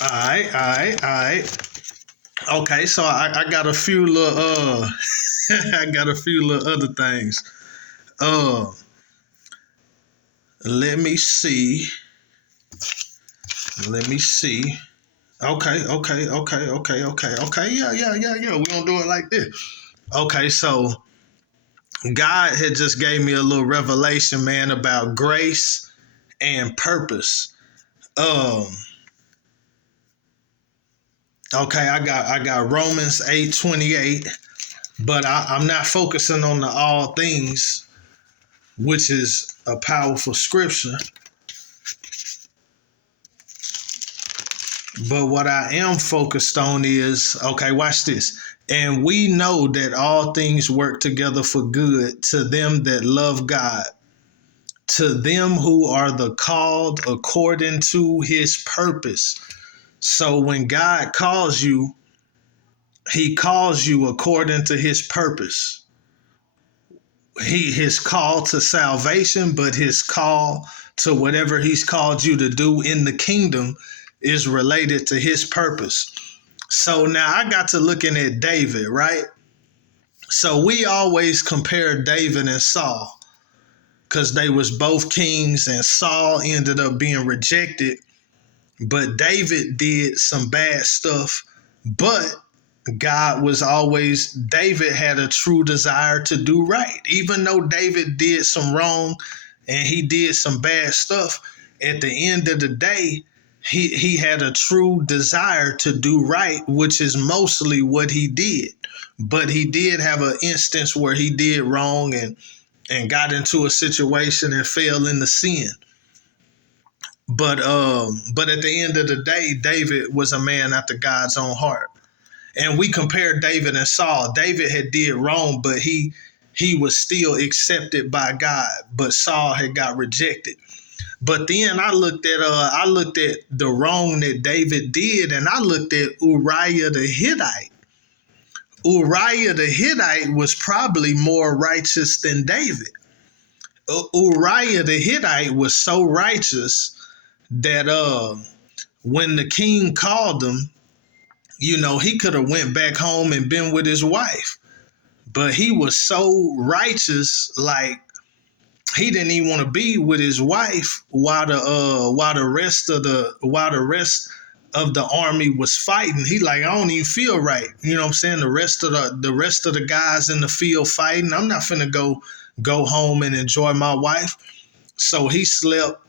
All right, all right, all right. Okay, so I got a few little I got a few little other things. Uh let me see. Let me see. Okay. Yeah. We're gonna do it like this. Okay, so God had just gave me a little revelation, man, about grace and purpose. Um, okay, I got Romans 8:28, but I'm not focusing on the all things, which is a powerful scripture. But what I am focused on is, okay, watch this. And we know that all things work together for good to them that love God, to them who are the called according to his purpose. So when God calls you, he calls you according to his purpose. His call to salvation, but his call to whatever he's called you to do in the kingdom is related to his purpose. So now I got to looking at David, right? So we always compare David and Saul because they was both kings and Saul ended up being rejected. But David did some bad stuff, but David had a true desire to do right. Even though David did some wrong and he did some bad stuff, at the end of the day, he had a true desire to do right, which is mostly what he did. But he did have an instance where he did wrong and got into a situation and fell into sin. But at the end of the day, David was a man after God's own heart. And we compare David and Saul. David had did wrong, but he was still accepted by God. But Saul had got rejected. But then I looked at the wrong that David did, and I looked at Uriah the Hittite. Uriah the Hittite was probably more righteous than David. Uriah the Hittite was so righteous that when the king called him, he could have went back home and been with his wife. But he was so righteous, like he didn't even want to be with his wife while the rest of the army was fighting. He like, I don't even feel right. You know what I'm saying? The rest of the guys in the field fighting. I'm not finna go home and enjoy my wife. So he slept.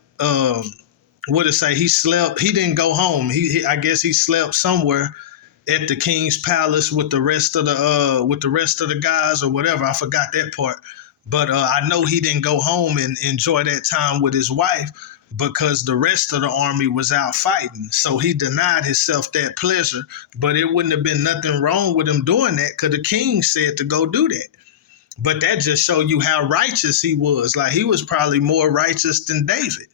What it say? He slept. He didn't go home. I guess he slept somewhere at the king's palace with the rest of the guys or whatever. I forgot that part. But I know he didn't go home and enjoy that time with his wife because the rest of the army was out fighting. So he denied himself that pleasure. But it wouldn't have been nothing wrong with him doing that because the king said to go do that. But that just showed you how righteous he was. Like he was probably more righteous than David.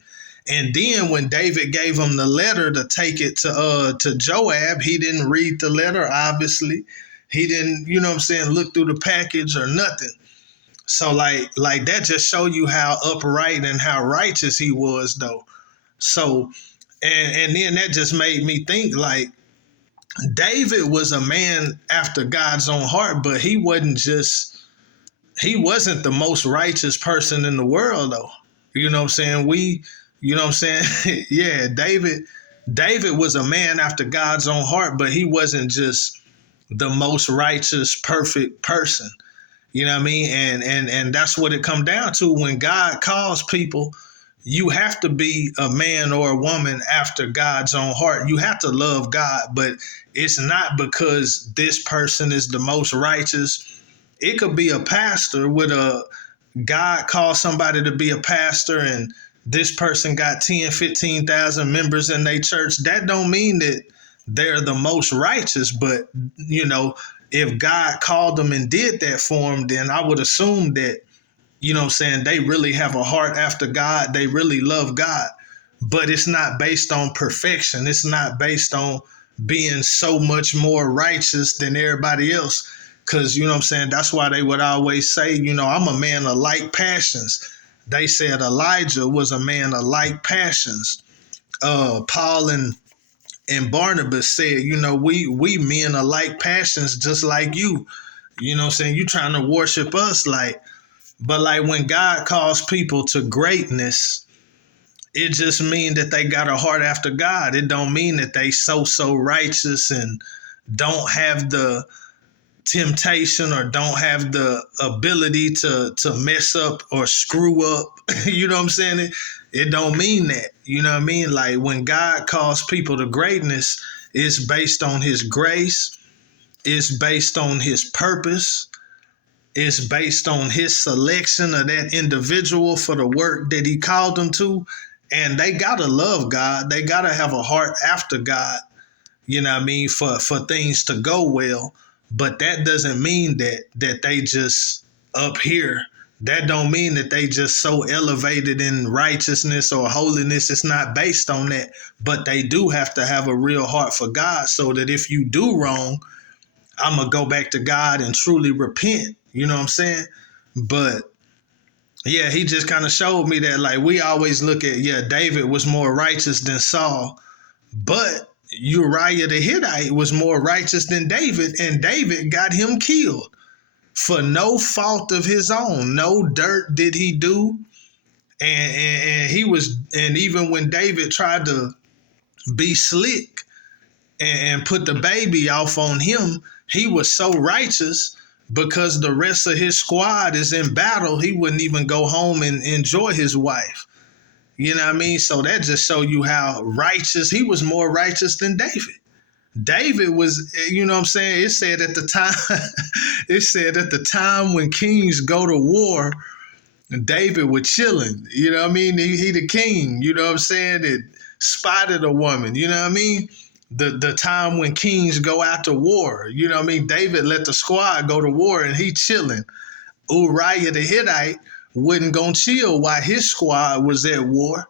And then when David gave him the letter to take it to Joab, he didn't read the letter, obviously. He didn't, look through the package or nothing. So like that just show you how upright and how righteous he was though. So and then that just made me think like David was a man after God's own heart, but he wasn't the most righteous person in the world though. You know what I'm saying? You know what I'm saying? Yeah, David was a man after God's own heart, but he wasn't just the most righteous, perfect person. You know what I mean? And that's what it come down to. When God calls people, you have to be a man or a woman after God's own heart. You have to love God, but it's not because this person is the most righteous. It could be a pastor with a God calls somebody to be a pastor and this person got 10, 15,000 members in their church. That don't mean that they're the most righteous, but if God called them and did that for them, then I would assume that, they really have a heart after God. They really love God, but it's not based on perfection. It's not based on being so much more righteous than everybody else. Cause that's why they would always say, I'm a man of like passions. They said Elijah was a man of like passions. Paul And Barnabas said, we men are like passions just like you. You know what I'm saying? You trying to worship us but like when God calls people to greatness, it just mean that they got a heart after God. It don't mean that they so righteous and don't have the temptation or don't have the ability to mess up or screw up. You know what I'm saying? It don't mean that. You know what I mean? Like when God calls people to greatness, it's based on his grace, it's based on his purpose, it's based on his selection of that individual for the work that he called them to. And they gotta love God. They gotta have a heart after God, you know what I mean, for things to go well. But that doesn't mean that they just up here. That don't mean that they just so elevated in righteousness or holiness. It's not based on that. But they do have to have a real heart for God, so that if you do wrong, I'm gonna go back to God and truly repent. You know what I'm saying? But yeah, he just kind of showed me that, like, we always look at, David was more righteous than Saul, but Uriah the Hittite was more righteous than David, and David got him killed for no fault of his own. No dirt did he do. And he was, and even when David tried to be slick and put the baby off on him, he was so righteous because the rest of his squad is in battle. He wouldn't even go home and enjoy his wife. You know what I mean? So that just show you how righteous he was, more righteous than David. David was, you know what I'm saying? It said at the time when kings go to war, David was chilling. You know what I mean? He the king, you know what I'm saying? It spotted a woman, you know what I mean? The time when kings go out to war, you know what I mean? David let the squad go to war and he chilling. Uriah the Hittite wasn't gonna chill while his squad was at war.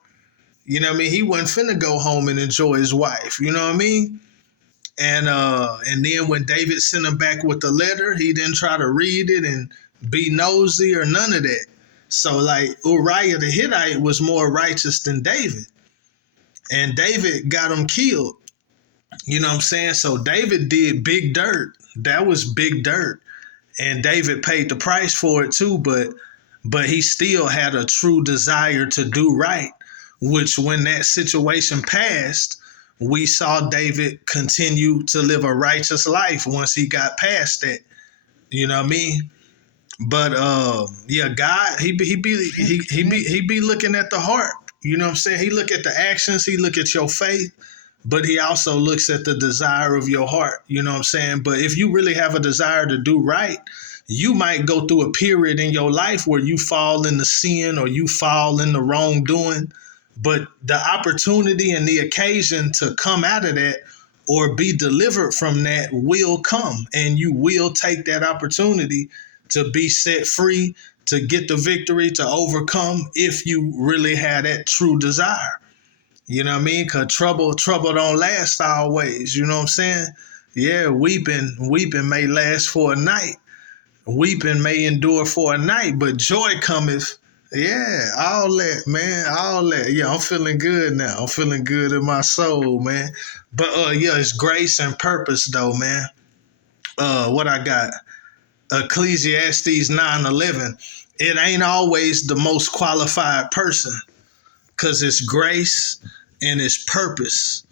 You know what I mean? He wasn't finna go home and enjoy his wife. You know what I mean? And then when David sent him back with the letter, he didn't try to read it and be nosy or none of that. So like Uriah the Hittite was more righteous than David. And David got him killed. You know what I'm saying? So David did big dirt. That was big dirt. And David paid the price for it too, but he still had a true desire to do right, which when that situation passed, we saw David continue to live a righteous life once he got past that. You know what I mean? But God, he be looking at the heart. You know what I'm saying? He look at the actions, he look at your faith, but he also looks at the desire of your heart. You know what I'm saying? But if you really have a desire to do right, you might go through a period in your life where you fall into sin or you fall in the wrongdoing. But the opportunity and the occasion to come out of that or be delivered from that will come. And you will take that opportunity to be set free, to get the victory, to overcome, if you really have that true desire. You know what I mean? Because trouble don't last always. You know what I'm saying? Yeah, weeping may last for a night. Weeping may endure for a night, but joy cometh. Yeah, all that, man, all that. Yeah, I'm feeling good now. I'm feeling good in my soul, man. But it's grace and purpose, though, man. What I got? Ecclesiastes 9:11. It ain't always the most qualified person, because it's grace and it's purpose.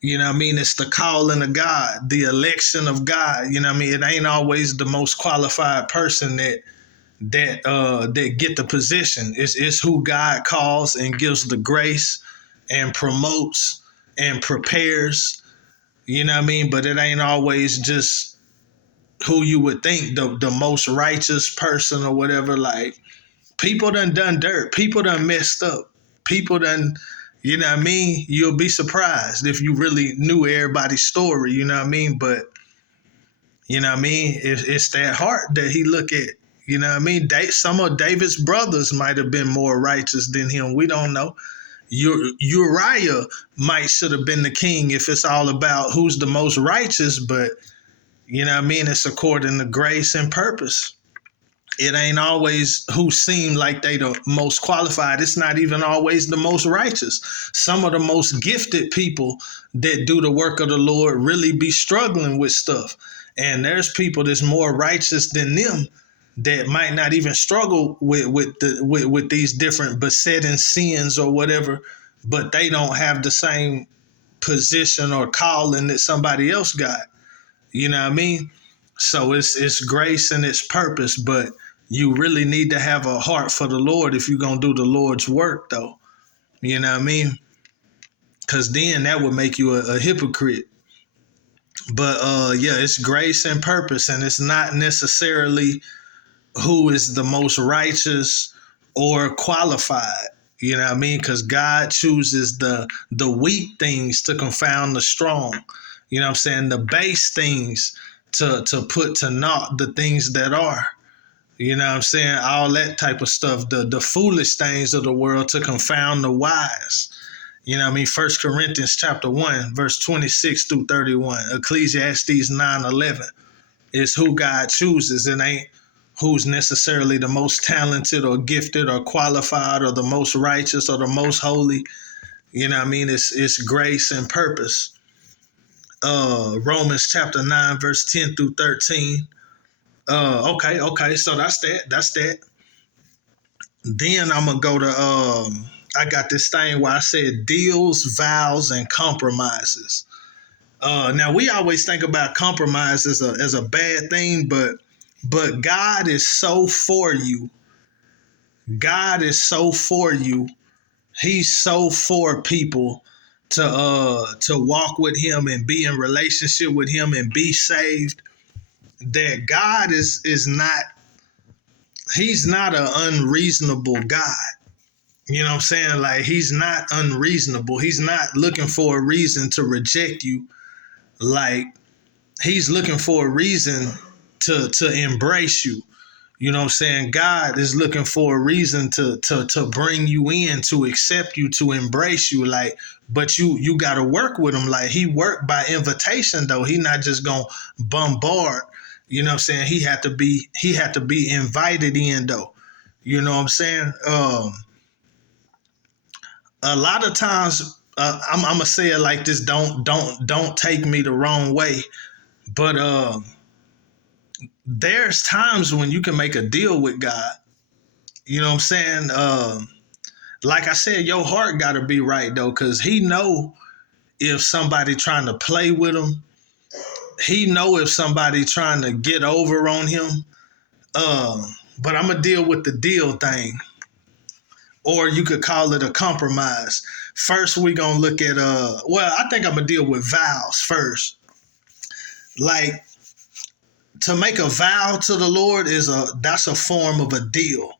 You know what I mean? It's the calling of God, the election of God. You know what I mean? It ain't always the most qualified person that get the position. It's who God calls and gives the grace and promotes and prepares. You know what I mean? But it ain't always just who you would think the most righteous person or whatever. Like, people done dirt. People done messed up. People done, you know what I mean? You'll be surprised if you really knew everybody's story, you know what I mean? But, you know what I mean? It's that heart that he look at. You know what I mean? Some of David's brothers might have been more righteous than him. We don't know. Uriah might should have been the king if it's all about who's the most righteous, but, you know what I mean? It's according to grace and purpose. It ain't always who seem like they the most qualified. It's not even always the most righteous. Some of the most gifted people that do the work of the Lord really be struggling with stuff. And there's people that's more righteous than them that might not even struggle with these different besetting sins or whatever, but they don't have the same position or calling that somebody else got. You know what I mean? So it's grace and it's purpose, but you really need to have a heart for the Lord if you're gonna do the Lord's work, though. You know what I mean? Because then that would make you a hypocrite. But yeah, it's grace and purpose, and it's not necessarily who is the most righteous or qualified. You know what I mean? Because God chooses the weak things to confound the strong. You know what I'm saying? The base things to put to naught the things that are. You know what I'm saying? All that type of stuff. The foolish things of the world to confound the wise. You know what I mean? 1 Corinthians chapter 1, verse 26 through 31. Ecclesiastes 9:11 is who God chooses. It ain't who's necessarily the most talented or gifted or qualified or the most righteous or the most holy. You know what I mean? It's grace and purpose. Romans chapter 9, verse 10 through 13. Okay. So that's that. That's that. Then I'm gonna go to I got this thing where I said deals, vows, and compromises. Now we always think about compromise as a bad thing, but God is so for you. God is so for you. He's so for people to walk with him and be in relationship with him and be saved. That God is not, he's not an unreasonable God. You know what I'm saying? Like, he's not unreasonable. He's not looking for a reason to reject you. Like, he's looking for a reason to embrace you. You know what I'm saying? God is looking for a reason to bring you in, to accept you, to embrace you. Like, but you got to work with him. Like, he worked by invitation, though. He not just gonna bombard. You know what I'm saying? He had to be invited in, though. You know what I'm saying? A lot of times, I'm gonna say it like this. Don't take me the wrong way, but there's times when you can make a deal with God. You know what I'm saying? Like I said, your heart got to be right though, because he know if somebody trying to play with him. He know if somebody trying to get over on him. But I'm gonna deal with the deal thing, or you could call it a compromise. First, we gonna look at well, I think I'm gonna deal with vows first. Like, to make a vow to the Lord that's a form of a deal.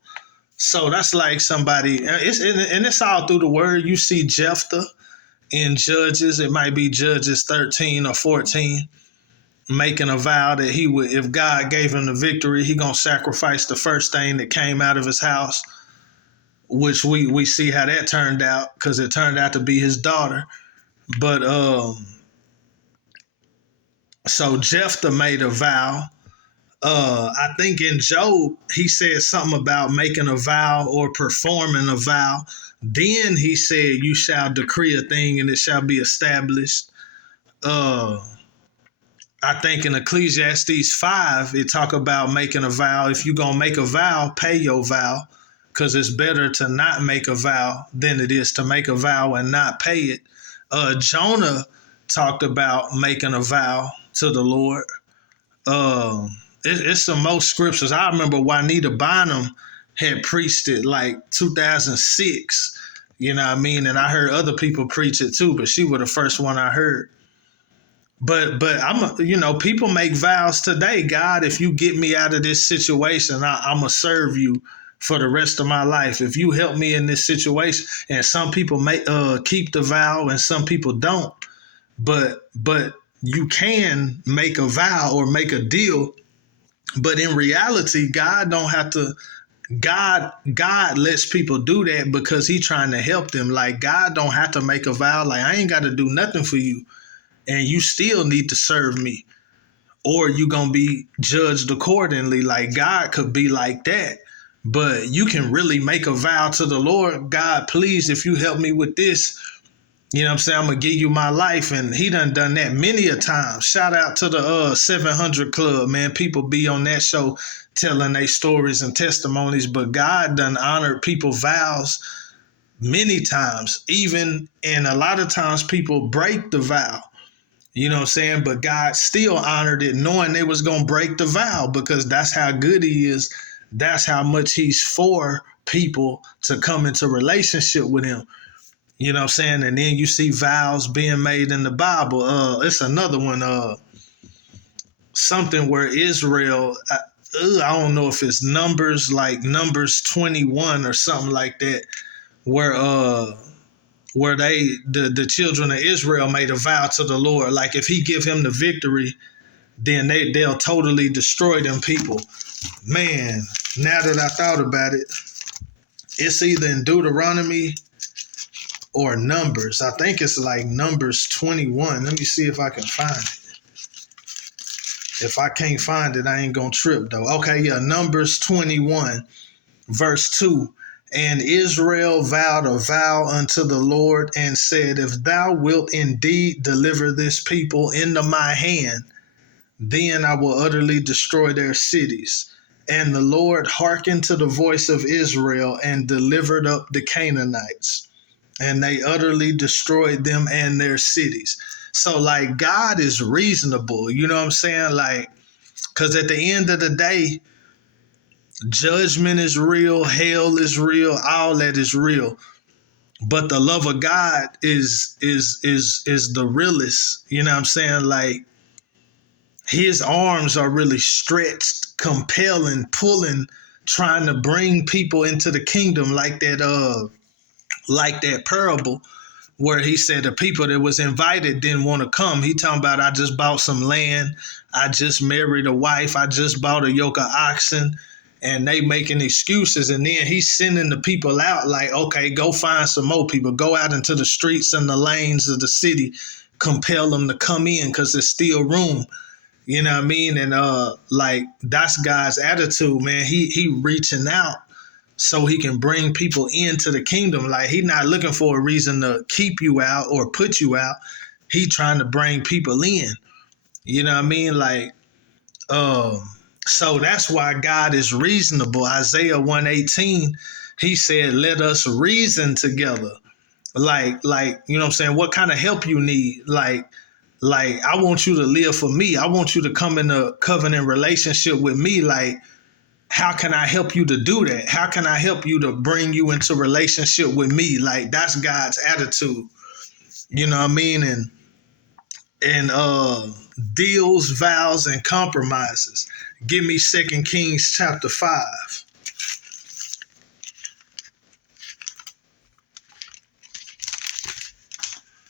So that's like somebody, and it's all through the word. You see Jephthah in Judges, it might be Judges 13 or 14, making a vow that he would, if God gave him the victory, he gonna sacrifice the first thing that came out of his house, which we see how that turned out, because it turned out to be his daughter. But so Jephthah made a vow. I think in Job, he said something about making a vow or performing a vow. Then he said, you shall decree a thing and it shall be established. Uh, I think in Ecclesiastes 5, it talk about making a vow. If you're going to make a vow, pay your vow, because it's better to not make a vow than it is to make a vow and not pay it. Jonah talked about making a vow to the Lord. It's some most scriptures. I remember Juanita Bynum had preached it like 2006. You know what I mean? And I heard other people preach it too, but she was the first one I heard. But people make vows today. God, if you get me out of this situation, I'm gonna serve you for the rest of my life. If you help me in this situation, and some people may keep the vow and some people don't. But you can make a vow or make a deal. But in reality, God don't have to. God lets people do that because He's trying to help them. Like, God don't have to make a vow. Like, I ain't got to do nothing for you, and you still need to serve me. or you gonna be judged accordingly. Like God could be like that. But you can really make a vow to the Lord, God, please, if you help me with this, you know what I'm saying, I'm gonna give you my life. And he done that many a time. Shout out to the 700 Club, man. People be on that show telling their stories and testimonies, but God done honored people's vows many times, even, and a lot of times people break the vow. You know what I'm saying? But God still honored it, knowing they was gonna break the vow, because that's how good he is. That's how much he's for people to come into relationship with him. You know what I'm saying? And then you see vows being made in the Bible. It's another one, something where Israel, I don't know if it's Numbers, like Numbers 21 or something like that, where the children of Israel made a vow to the Lord, like if he give him the victory, then they'll totally destroy them people. Man, now that I thought about it, it's either in Deuteronomy or Numbers. I think it's like Numbers 21. Let me see if I can find it. If I can't find it, I ain't gonna trip though. Okay, yeah, Numbers 21, verse 2. And Israel vowed a vow unto the Lord and said, if thou wilt indeed deliver this people into my hand, then I will utterly destroy their cities. And the Lord hearkened to the voice of Israel and delivered up the Canaanites, and they utterly destroyed them and their cities. So, like, God is reasonable, you know what I'm saying? Like, because at the end of the day, judgment is real, hell is real, all that is real. But the love of God is the realest, you know what I'm saying? Like, his arms are really stretched, compelling, pulling, trying to bring people into the kingdom, like that parable where he said the people that was invited didn't want to come. He talking about, I just bought some land, I just married a wife, I just bought a yoke of oxen, and they making excuses. And then he's sending the people out like, okay, go find some more people, go out into the streets and the lanes of the city, compel them to come in because there's still room. You know what I mean? And like, that's God's attitude, man. He reaching out so he can bring people into the kingdom. Like, he not looking for a reason to keep you out or put you out. He trying to bring people in. You know what I mean? Like, so that's why God is reasonable. Isaiah 118, he said, let us reason together. Like, you know what I'm saying? What kind of help you need? Like, I want you to live for me. I want you to come in a covenant relationship with me. Like, how can I help you to do that? How can I help you to bring you into relationship with me? Like, that's God's attitude. You know what I mean? And deals, vows, and compromises. Give me 2 Kings chapter 5.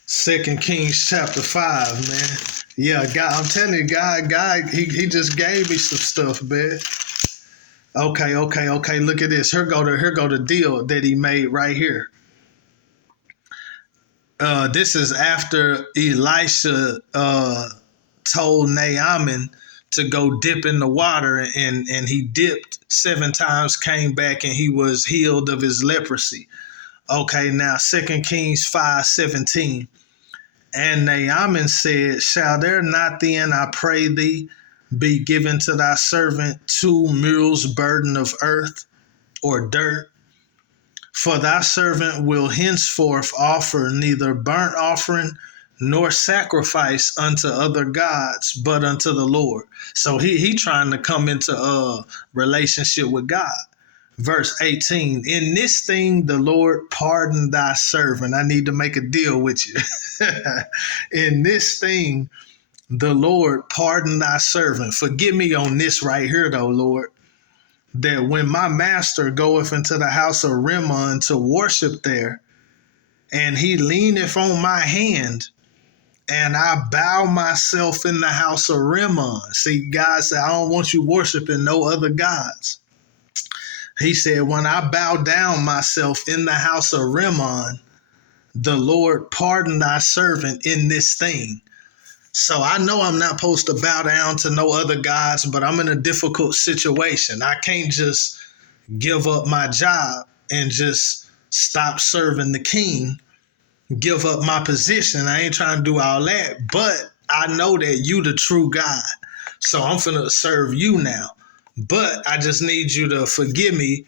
2 Kings chapter 5, man. Yeah, God, I'm telling you, God, he just gave me some stuff, man. Okay. Look at this. Here go the deal that he made right here. This is after Elisha told Naaman to go dip in the water, and he dipped 7 times, came back, and he was healed of his leprosy. Okay, now 2 Kings 5:17. And Naaman said, shall there not then, I pray thee, be given to thy servant 2 mules burden of earth or dirt? For thy servant will henceforth offer neither burnt offering nor sacrifice unto other gods, but unto the Lord. So he trying to come into a relationship with God. Verse 18, in this thing the Lord pardon thy servant. I need to make a deal with you. In this thing the Lord pardon thy servant. Forgive me on this right here though, Lord, that when my master goeth into the house of Rimmon to worship there, and he leaneth on my hand, and I bow myself in the house of Rimmon. See, God said, I don't want you worshiping no other gods. He said, when I bow down myself in the house of Rimmon, the Lord pardon thy servant in this thing. So I know I'm not supposed to bow down to no other gods, but I'm in a difficult situation. I can't just give up my job and just stop serving the king, give up my position. I ain't trying to do all that, but I know that you the true God. So I'm finna serve you now. But I just need you to forgive me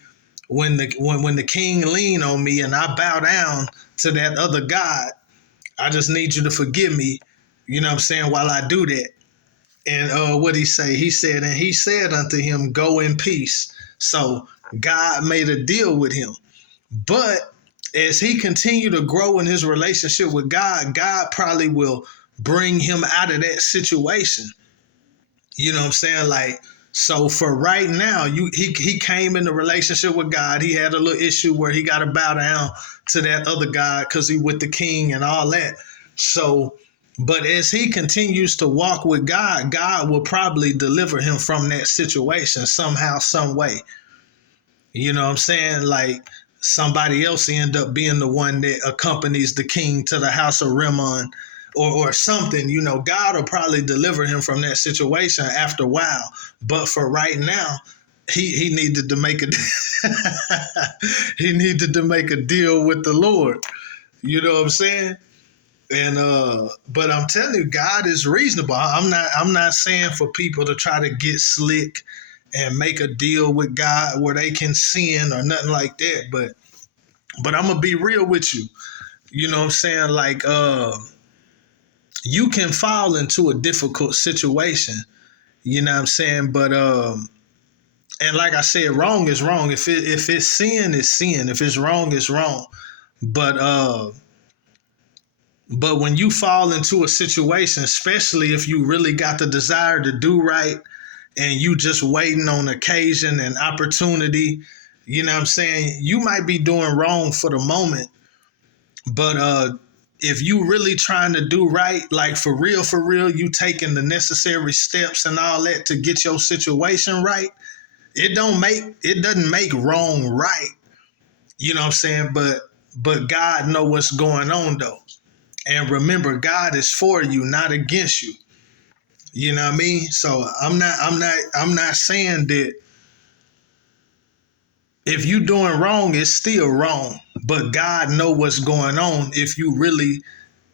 when the king lean on me and I bow down to that other God. I just need you to forgive me, you know what I'm saying, while I do that. And what he say? He said, and he said unto him, go in peace. So God made a deal with him. But as he continued to grow in his relationship with God, God probably will bring him out of that situation. You know what I'm saying? Like, so for right now, he came in the relationship with God. He had a little issue where he got to bow down to that other God because he with the king and all that. So, but as he continues to walk with God, God will probably deliver him from that situation somehow, some way. You know what I'm saying? Like somebody else end up being the one that accompanies the king to the house of Rimmon or something. You know, God will probably deliver him from that situation after a while. But for right now, he needed to make a he needed to make a deal with the Lord. You know what I'm saying? And but I'm telling you, God is reasonable. I'm not saying for people to try to get slick and make a deal with God where they can sin or nothing like that. But I'm gonna be real with you. You know what I'm saying? Like you can fall into a difficult situation. You know what I'm saying? But and like I said, wrong is wrong. If it's sin, it's sin. If it's wrong, it's wrong. But but when you fall into a situation, especially if you really got the desire to do right and you just waiting on occasion and opportunity, you know what I'm saying? You might be doing wrong for the moment, but if you really trying to do right, like for real, you taking the necessary steps and all that to get your situation right, it doesn't make wrong right. You know what I'm saying? But God know what's going on though. And remember, God is for you, not against you. You know what I mean? So I'm not saying that if you doing wrong, it's still wrong. But God know what's going on. If you really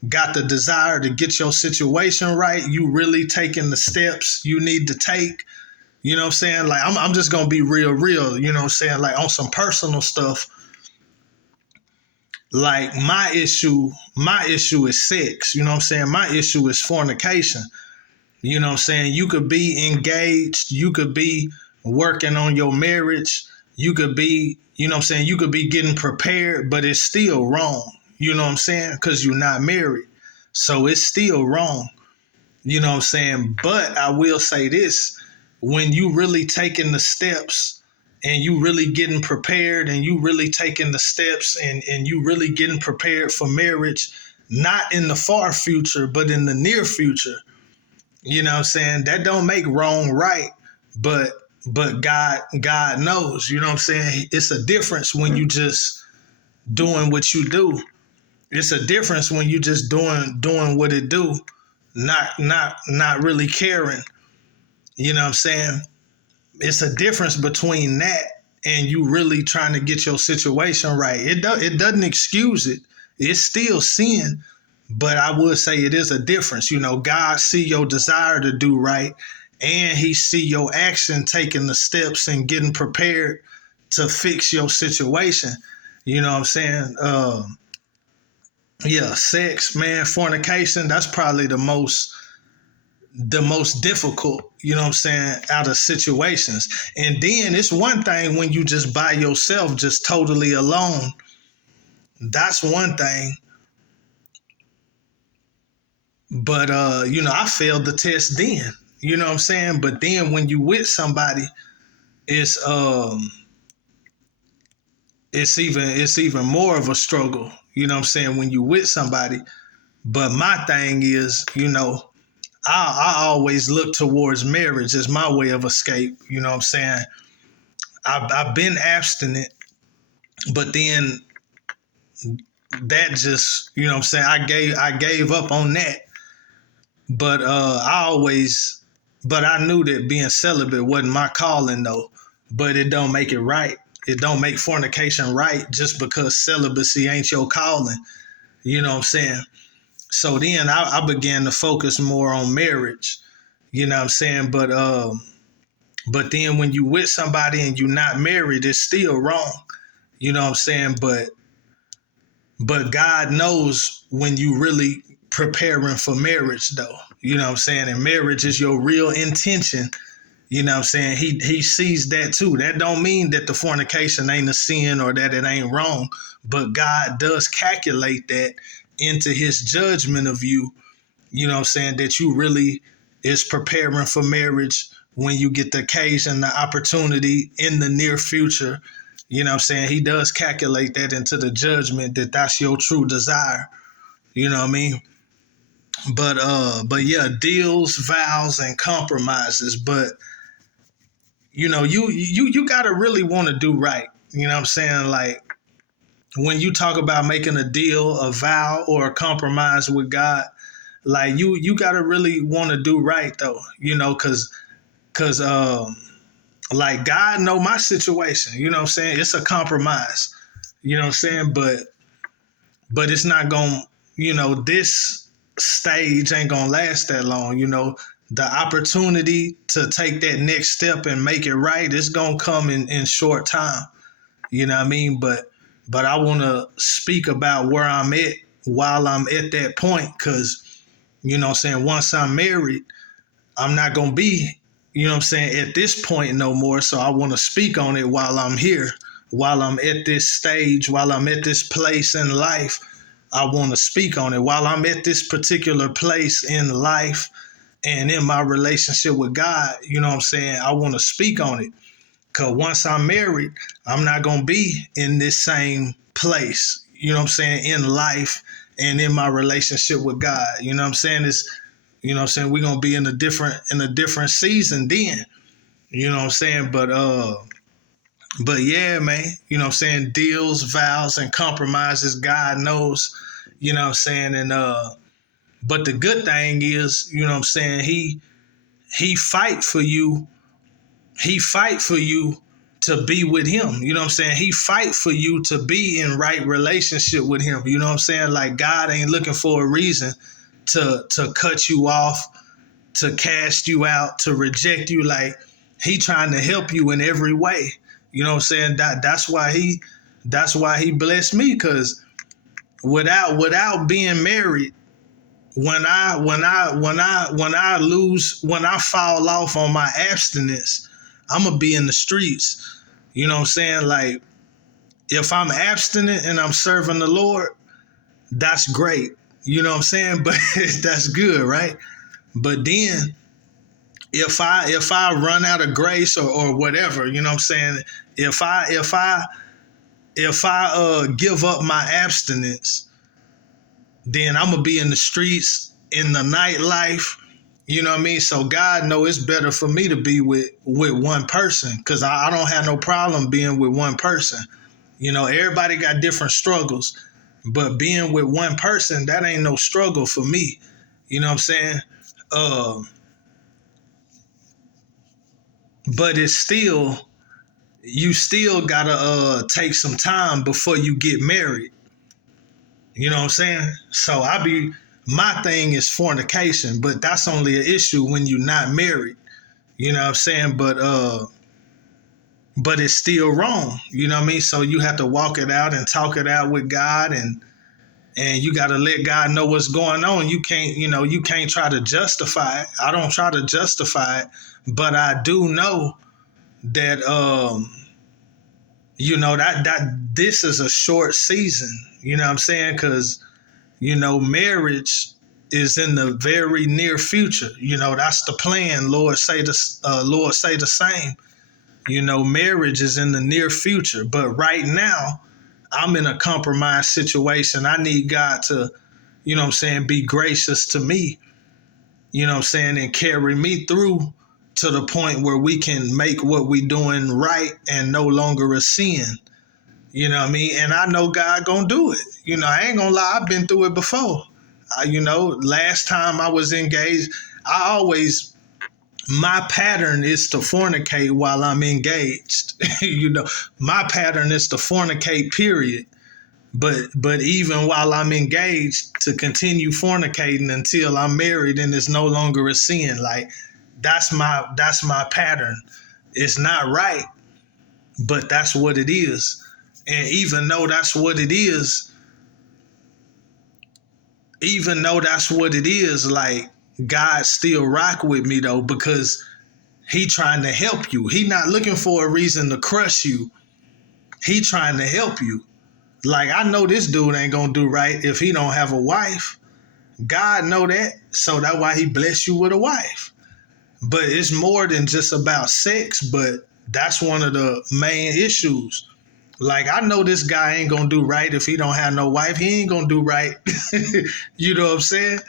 got the desire to get your situation right, you really taking the steps you need to take. You know what I'm saying? Like I'm just gonna be real, you know what I'm saying? Like on some personal stuff, like my issue is sex. You know what I'm saying? My issue is fornication. You know what I'm saying? You could be engaged, you could be working on your marriage, you could be, you know what I'm saying, you could be getting prepared, but it's still wrong. You know what I'm saying? Because you're not married. So it's still wrong. You know what I'm saying? But I will say this, when you really taking the steps and you really getting prepared and you really taking the steps and you really getting prepared for marriage, not in the far future, but in the near future, you know what I'm saying? That don't make wrong right, but God knows, you know what I'm saying? It's a difference when you just doing what you do. It's a difference when you just doing what it do, not really caring. You know what I'm saying? It's a difference between that and you really trying to get your situation right. It doesn't excuse it. It's still sin, but I would say it is a difference. You know, God see your desire to do right, and He see your action taking the steps and getting prepared to fix your situation. You know what I'm saying? Yeah, sex, man, fornication. That's probably the most difficult, you know what I'm saying, out of situations. And then it's one thing when you just by yourself, just totally alone. That's one thing. But I failed the test then. You know what I'm saying? But then when you with somebody, it's it's even more of a struggle. You know what I'm saying? When you with somebody. But my thing is, I always look towards marriage as my way of escape. You know what I'm saying? I've been abstinent, but then that just, you know what I'm saying, I gave up on that. But but I knew that being celibate wasn't my calling though. But it don't make it right. It don't make fornication right just because celibacy ain't your calling. You know what I'm saying? So then I began to focus more on marriage. You know what I'm saying? But then when you with somebody and you're not married, it's still wrong. You know what I'm saying? But God knows when you really preparing for marriage though. You know what I'm saying? And marriage is your real intention. You know what I'm saying? He sees that too. That don't mean that the fornication ain't a sin or that it ain't wrong, but God does calculate that into his judgment of you. You know what I'm saying? That you really is preparing for marriage when you get the occasion, the opportunity in the near future. You know what I'm saying? He does calculate that into the judgment that that's your true desire. You know what I mean? But yeah, deals, vows, and compromises. But you gotta really want to do right. You know what I'm saying? Like when you talk about making a deal, a vow, or a compromise with God, like you gotta really want to do right though. Cause like God know my situation. You know what I'm saying? It's a compromise. You know what I'm saying? But it's not gonna, this stage ain't gonna last that long. The opportunity to take that next step and make it right is gonna come in short time. You know what I mean? But I wanna speak about where I'm at while I'm at that point, because what I'm saying, once I'm married, I'm not gonna be, what I'm saying, at this point no more. So I wanna speak on it while I'm here, while I'm at this stage, while I'm at this place in life. I want to speak on it while I'm at this particular place in life and in my relationship with God. You know what I'm saying? I want to speak on it, because once I'm married, I'm not going to be in this same place, you know what I'm saying, in life and in my relationship with God. You know what I'm saying? We're going to be in a different season then. You know what I'm saying? But yeah, man, what I'm saying, deals, vows, and compromises, God knows, you know what I'm saying, and but the good thing is, what I'm saying, he fight for you. He fight for you to be with him. You know what I'm saying? He fight for you to be in right relationship with him. You know what I'm saying? Like God ain't looking for a reason to cut you off, to cast you out, to reject you. Like he trying to help you in every way. You know what I'm saying? That's why he blessed me, because without being married, when I fall off on my abstinence, I'm gonna be in the streets. You know what I'm saying? Like if I'm abstinent and I'm serving the Lord, that's great. You know what I'm saying? But that's good, right? But then if I run out of grace or whatever, you know what I'm saying? If I give up my abstinence, then I'm gonna be in the streets, in the nightlife. You know what I mean? So God know it's better for me to be with one person, because I don't have no problem being with one person. Everybody got different struggles, but being with one person, that ain't no struggle for me. You know what I'm saying? Uh, but it's still, you still gotta take some time before you get married. You know what I'm saying? So my thing is fornication, but that's only an issue when you're not married. You know what I'm saying? But it's still wrong. You know what I mean? So you have to walk it out and talk it out with God, and you got to let God know what's going on. You can't try to justify it. I don't try to justify it, but I do know that that this is a short season. You know what I'm saying? Because marriage is in the very near future. That's the plan. Lord say the same. Marriage is in the near future, but right now I'm in a compromised situation. I need God to, be gracious to me, and carry me through to the point where we can make what we doing right and no longer a sin. You know what I mean? And I know God gonna do it. I ain't gonna lie, I've been through it before. Last time I was engaged, my pattern is to fornicate while I'm engaged. My pattern is to fornicate, period. But even while I'm engaged, to continue fornicating until I'm married and it's no longer a sin. Like that's my pattern. It's not right, but that's what it is. And even though that's what it is, like God still rock with me though, because he trying to help you. He not looking for a reason to crush you. He trying to help you. Like, I know this dude ain't gonna do right if he don't have a wife. God know that, so that's why he bless you with a wife. But it's more than just about sex, but that's one of the main issues. Like, I know this guy ain't gonna do right if he don't have no wife. He ain't gonna do right. You know what I'm saying?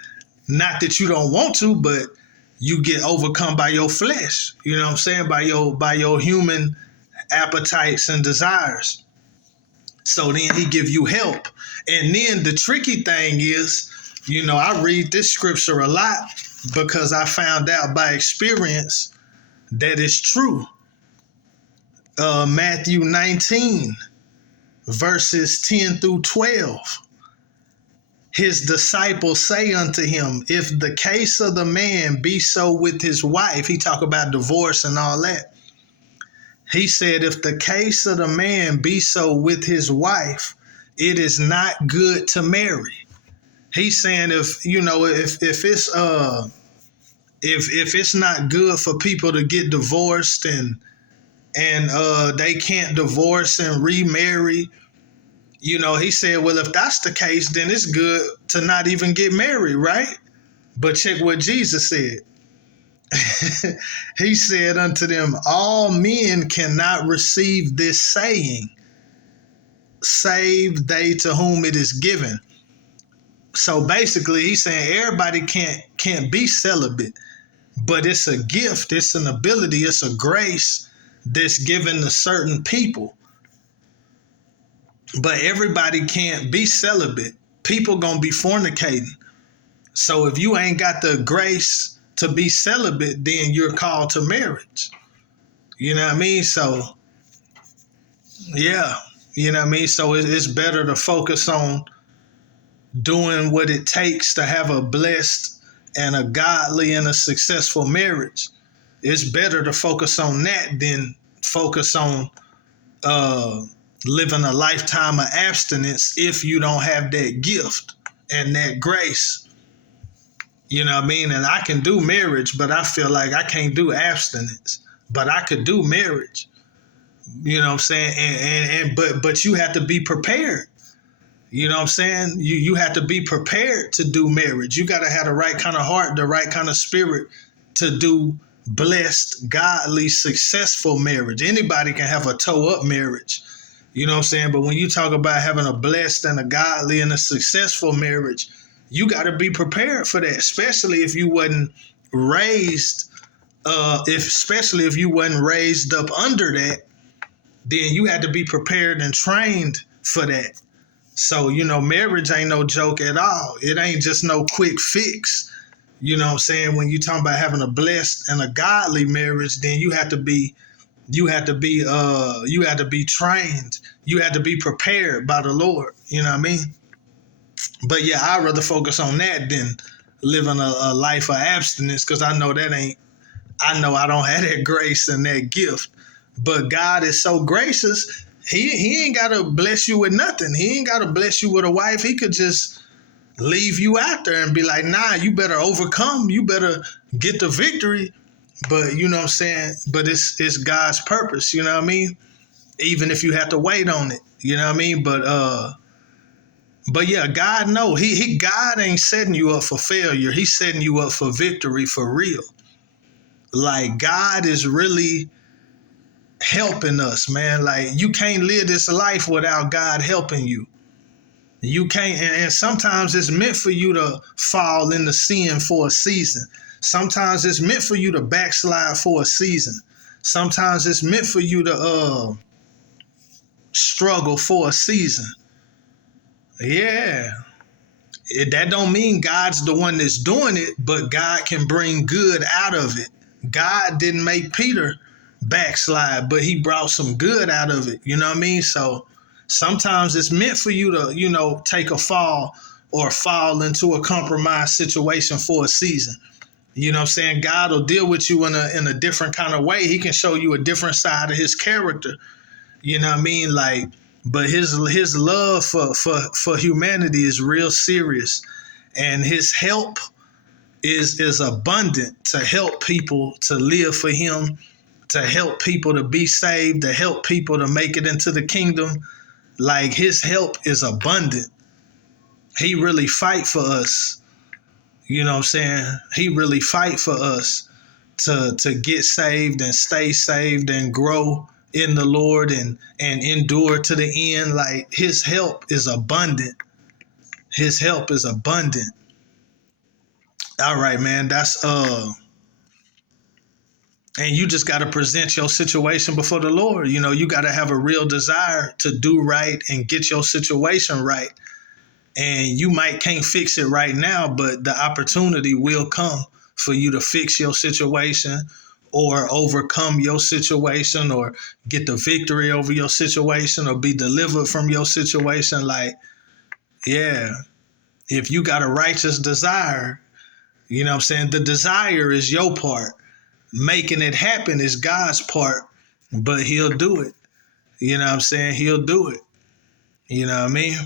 Not that you don't want to, but you get overcome by your flesh. You know what I'm saying? By your human appetites and desires. So then he give you help. And then the tricky thing is, I read this scripture a lot because I found out by experience that it's true. Matthew 19, verses 10 through 12. His disciples say unto him, if the case of the man be so with his wife, he talk about divorce and all that. He said, if the case of the man be so with his wife, it is not good to marry. He's saying if it's not good for people to get divorced and they can't divorce and remarry, he said, well, if that's the case, then it's good to not even get married, right? But check what Jesus said. He said unto them, all men cannot receive this saying, save they to whom it is given. So basically, he's saying everybody can't be celibate, but it's a gift, it's an ability, it's a grace that's given to certain people. But everybody can't be celibate. People gonna be fornicating. So if you ain't got the grace to be celibate, then you're called to marriage. You know what I mean? So, yeah, you know what I mean? So it's better to focus on doing what it takes to have a blessed and a godly and a successful marriage. It's better to focus on that than focus on living a lifetime of abstinence if you don't have that gift and that grace. You know what I mean? And I can do marriage, but I feel like I can't do abstinence. But I could do marriage. You know what I'm saying? But you have to be prepared. You know what I'm saying? You have to be prepared to do marriage. You got to have the right kind of heart, the right kind of spirit to do blessed, godly, successful marriage. Anybody can have a toe-up marriage. You know what I'm saying? But when you talk about having a blessed and a godly and a successful marriage, you got to be prepared for that, especially if you wasn't raised, especially if you wasn't raised up under that, then you had to be prepared and trained for that. So, marriage ain't no joke at all. It ain't just no quick fix. You know what I'm saying? When you talking about having a blessed and a godly marriage, then you have to be trained. You have to be prepared by the Lord. You know what I mean? But yeah, I'd rather focus on that than living a life of abstinence, because I know I don't have that grace and that gift. But God is so gracious, he ain't got to bless you with nothing. He ain't got to bless you with a wife. He could just leave you out there and be like, nah, you better overcome. You better get the victory. But you know what I'm saying? But it's God's purpose, you know what I mean? Even if you have to wait on it, you know what I mean? But yeah, God know. God ain't setting you up for failure. He's setting you up for victory for real. Like, God is really helping us, man. Like, you can't live this life without God helping you. You can't, and sometimes it's meant for you to fall into sin for a season. Sometimes it's meant for you to backslide for a season. Sometimes it's meant for you to struggle for a season. Yeah. That don't mean God's the one that's doing it, but God can bring good out of it. God didn't make Peter backslide, but he brought some good out of it. You know what I mean? So sometimes it's meant for you to, take a fall or fall into a compromised situation for a season. You know what I'm saying? God will deal with you in a different kind of way. He can show you a different side of his character. You know what I mean? Like, but his love for humanity is real serious, and his help is abundant to help people to live for him, to help people to be saved, to help people to make it into the kingdom. Like, his help is abundant. He really fight for us. You know what I'm saying? He really fight for us to get saved and stay saved and grow in the Lord and endure to the end. Like, his help is abundant. His help is abundant. All right, man. That's and you just got to present your situation before the Lord. You got to have a real desire to do right and get your situation right. And you might can't fix it right now, but the opportunity will come for you to fix your situation or overcome your situation or get the victory over your situation or be delivered from your situation. Like, yeah, if you got a righteous desire, you know what I'm saying? The desire is your part. Making it happen is God's part, but he'll do it. You know what I'm saying? He'll do it. You know what I mean?